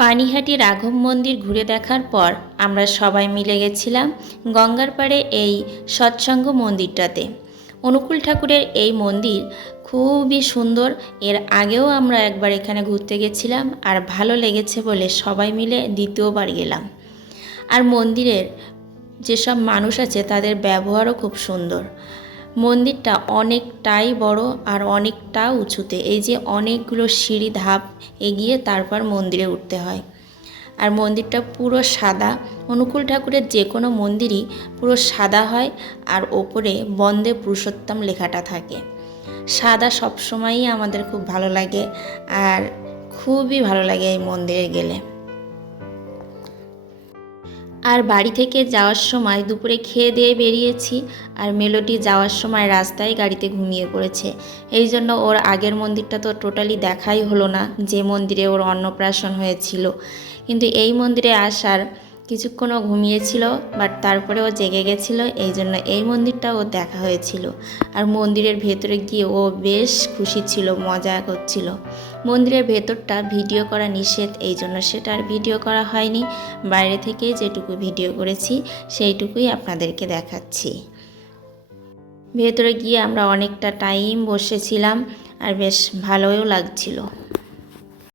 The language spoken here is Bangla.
পানিহাটি রাঘব মন্দির ঘুরে দেখার পর আমরা সবাই মিলে গেছিলাম গঙ্গার পাড়ে এই সৎসঙ্গ মন্দিরটাতে। অনুকূল ঠাকুরের এই মন্দির খুবই সুন্দর। এর আগেও আমরা একবার এখানে ঘুরতে গেছিলাম, আর ভালো লেগেছে বলে সবাই মিলে দ্বিতীয়বার গেলাম। আর মন্দিরের যেসব মানুষ আছে তাদের ব্যবহারও খুব সুন্দর। মন্দিরটা অনেকটাই বড় আর অনেকটা উঁচুতে, এই যে অনেকগুলো সিঁড়ি ধাপ এগিয়ে তারপর মন্দিরে উঠতে হয়। আর মন্দিরটা পুরো সাদা। অনুকূল ঠাকুরের যে কোনো মন্দিরই পুরো সাদা হয়, আর ওপরে বন্দে পুরুষোত্তম লেখাটা থাকে। সাদা সবসময়ই আমাদের খুব ভালো লাগে, আর খুবই ভালো লাগে এই মন্দিরে গেলে। আর বাড়ি থেকে যাওয়ার সময় দুপুরে খেয়ে দিয়ে বেরিয়েছি, আর মেলোডি যাওয়ার সময় রাস্তায় গাড়িতে ঘুমিয়ে পড়েছে। এই জন্য ওর আগের মন্দিরটা তো টোটালি দেখাই হলো না, যে মন্দিরে ওর অন্নপ্রাশন হয়েছিল। কিন্তু এই মন্দিরে আসার কিছুক্ষণও ঘুমিয়েছিল, বাট তারপরে ও জেগে গেছিল, এই জন্য এই মন্দিরটা ও দেখা হয়েছিল। আর মন্দিরের ভেতরে গিয়ে ও বেশ খুশি ছিল, মজা করছিল। মন্দিরের ভেতরটা ভিডিও করা নিষেধ, এই জন্য সেটা আর ভিডিও করা হয়নি। বাইরে থেকে যেটুকু ভিডিও করেছি সেইটুকুই আপনাদেরকে দেখাচ্ছি। ভেতরে গিয়ে আমরা অনেকটা টাইম বসেছিলাম, আর বেশ ভালোও লাগছিল।